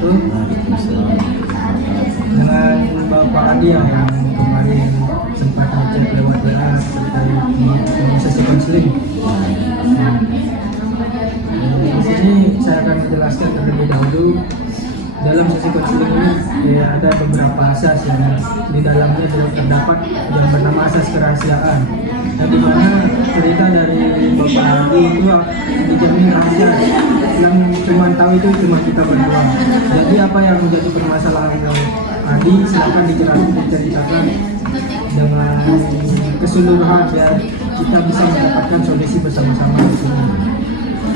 wabarakatuh. Dengan Bapak Adi yang kemarin sempat ngecek lewat WA terkait sesi konseling. Di sini saya akan menjelaskan terlebih dahulu. Dalam sesi konseling ini ada beberapa asas yang di dalamnya terdapat yang bernama asas kerahasiaan. Dan di mana cerita dari Bapak Adi itu dijamin rahasia, yang cuma tahu itu cuma kita berdua. Jadi apa yang menjadi permasalahan Adi silakan diceritakan dengan keseluruhan biar kita bisa mendapatkan solusi bersama-sama di sini.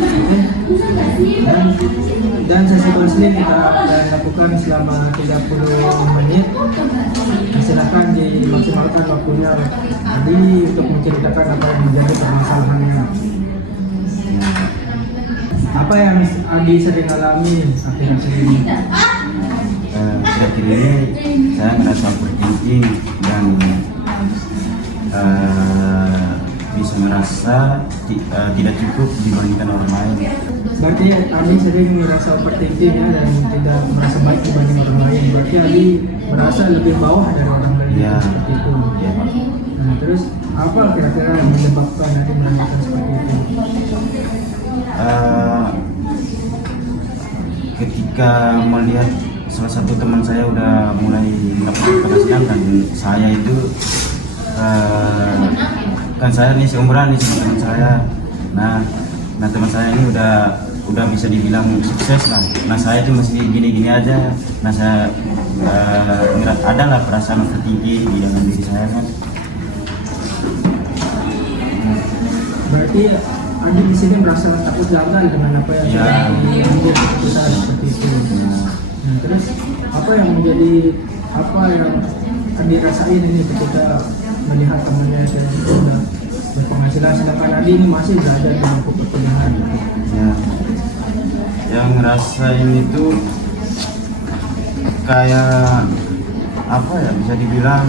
Oke. Dan sesi konseling kita akan lakukan selama 30 menit. Silakan dimaksimalkan waktunya Adi untuk menceritakan apa yang menjadi permasalahannya. Apa yang Adi sering alami akhir-akhir ini? Akhir-akhir ini saya merasa overthinking dan bisa merasa tidak cukup dibandingkan orang lain. Berarti Adi sering merasa overthinking ya, dan tidak merasa baik dibanding orang lain. Berarti Adi merasa lebih bawah dari orang lain Ya, seperti itu. Ya. Nah, terus apa kira-kira yang menyebabkan Adi merasakan seperti itu? Ketika melihat salah satu teman saya udah mulai mendapatkan penghasilan dan saya itu kan saya nih seumuran nih sama teman saya. Nah teman saya ini udah bisa dibilang sukses lah. Nah saya itu masih gini-gini aja. Nah saya ada lah perasaan overthinking di dalam diri saya kan. Berarti Adi di sini merasa takut gagal dengan apa yang diambil keputusan seperti itu. Nah, terus apa yang Adi rasain ini ketika melihat temannya itu udah berpenghasilan sedangkan Adi ini masih berada di bangku perkuliahan gitu. Ya, yang ngerasain itu kayak apa ya, bisa dibilang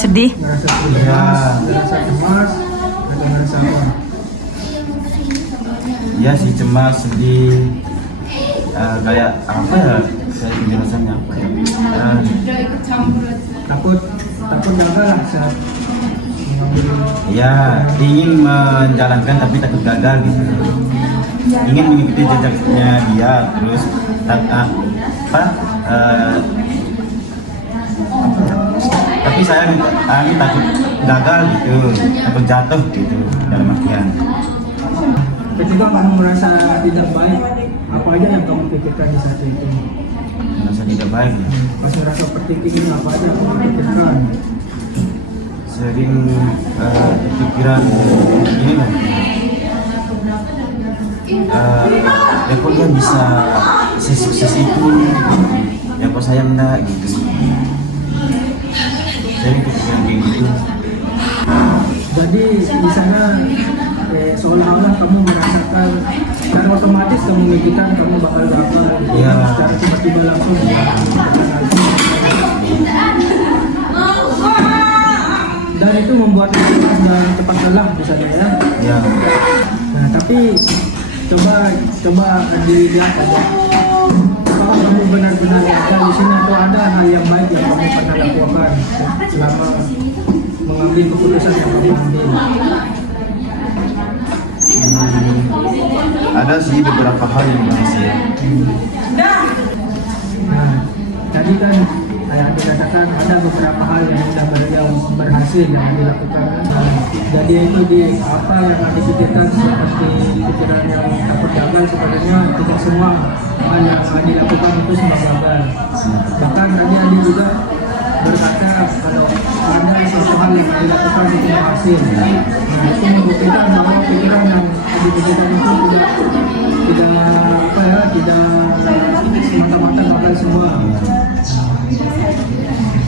sedih. Merasa cemas, merasa cemas atau merasa apa? ya sih, cemas, sedih, kayak apa ya, saya penjelasannya apa ya, takut gagal lah saat mengambil. ya ingin menjalankan tapi takut gagal gitu, ingin mengikuti jejaknya dia, terus tapi saya takut gagal gitu, takut jatuh gitu dalam artian. Ketika kamu merasa tidak baik, apa aja yang kamu pikirkan di saat itu? Merasa tidak baik ya. Pas merasa overthinking ini apa aja yang kamu pikirkan? Sering kepikiran ini loh, ya kok dia bisa sesukses itu, ya kok saya enggak gitu. Saya kepikiran kayak gitu. Jadi di sana seolah-olah kamu merasakan secara otomatis kamu memikirkan kamu bakal gagal gitu. Ya. Secara tiba-tiba langsung dan itu membuat kita sedang cepat lelah di sana ya. Ya. Nah tapi coba dilihat aja. Kalau kamu benar-benar ada di sini atau ada hal yang baik yang kamu pernah lakukan selama mengambil keputusan yang kamu ambil. Ada sih beberapa hal yang berhasil. Nah, tadi kan saya dikatakan ada beberapa hal yang sudah berhasil yang dilakukan. Jadi itu di apa yang dipikirkan seperti pikiran yang takut gagal, sebenarnya tidak semua hal yang dilakukan itu semua gagal. Bahkan tadi Adi juga berkata kalau ada suatu hal yang dilakukan itu berhasil. Nah itu membuktikan bahwa pikiran yang dipikirkan itu tidak semata-mata gagal semua.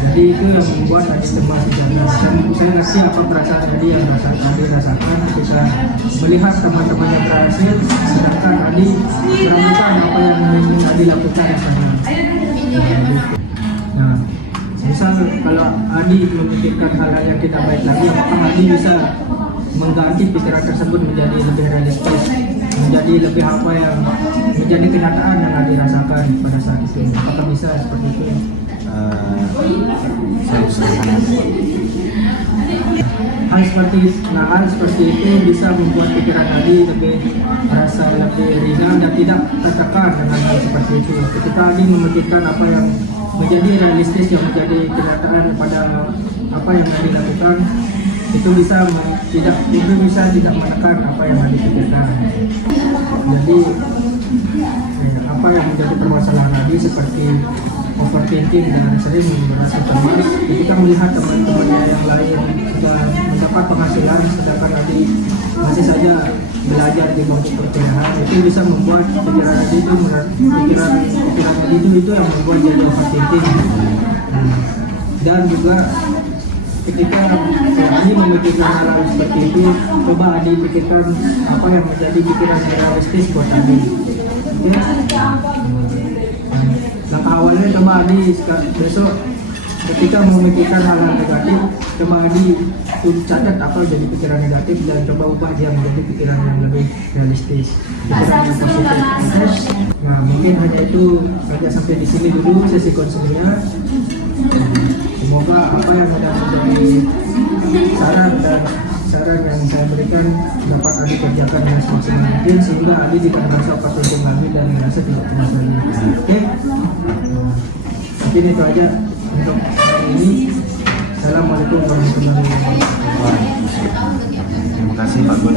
Jadi itu yang membuat Adi cemas di sana. Dan saya ngerti apa perasaan Adi yang Adi rasakan ketika melihat teman-teman yang berhasil, sedangkan Adi meragukan apa yang ingin Adi lakukan di sana. Nah, misal kalau Adi memikirkan hal-hal yang tidak baik lagi, apakah Adi bisa mengganti pikiran tersebut menjadi lebih realistis? menjadi lebih apa yang menjadi kenyataan yang Adi rasakan pada saat itu. Apakah bisa seperti itu? Saya usahakan. Hal seperti itu bisa membuat pikiran Adi lebih merasa lebih ringan dan tidak tertekan dengan hal seperti itu. Ketika Adi memikirkan apa yang menjadi realistis, yang menjadi kenyataan pada apa yang Adi lakukan, itu bisa tidak menekan apa yang Adi pikirkan. Jadi apa yang menjadi permasalahan Adi seperti overthinking dan sering merasa cemas ketika melihat teman-temannya yang lain sudah mendapat penghasilan sedangkan Adi masih saja belajar di bawah perkuliahan, itu bisa membuat pikiran Adi itu yang membuat jadi overthinking. Dan juga ketika Adi memikirkan hal seperti itu, coba Adi pikirkan apa yang menjadi pikiran yang realistis buat Adi. Oke? Langkah awalnya coba Adi besok ketika memikirkan hal-hal negatif, coba Adi catat apa jadi pikiran negatif dan coba ubah dia menjadi pikiran yang lebih realistis, pikiran yang positif. Oke? Nah, mungkin hanya itu saja, sampai di sini dulu sesi konselingnya. Semoga apa yang sudah menjadi saran yang saya berikan dapat Adi kerjakan dengan semaksimal mungkin sehingga Adi tidak merasa overthinking lagi dan merasa tidak cemas lagi. Oke? Mungkin itu aja untuk hari ini. Assalamualaikum warahmatullahi wabarakatuh. Terima kasih Pak Gus.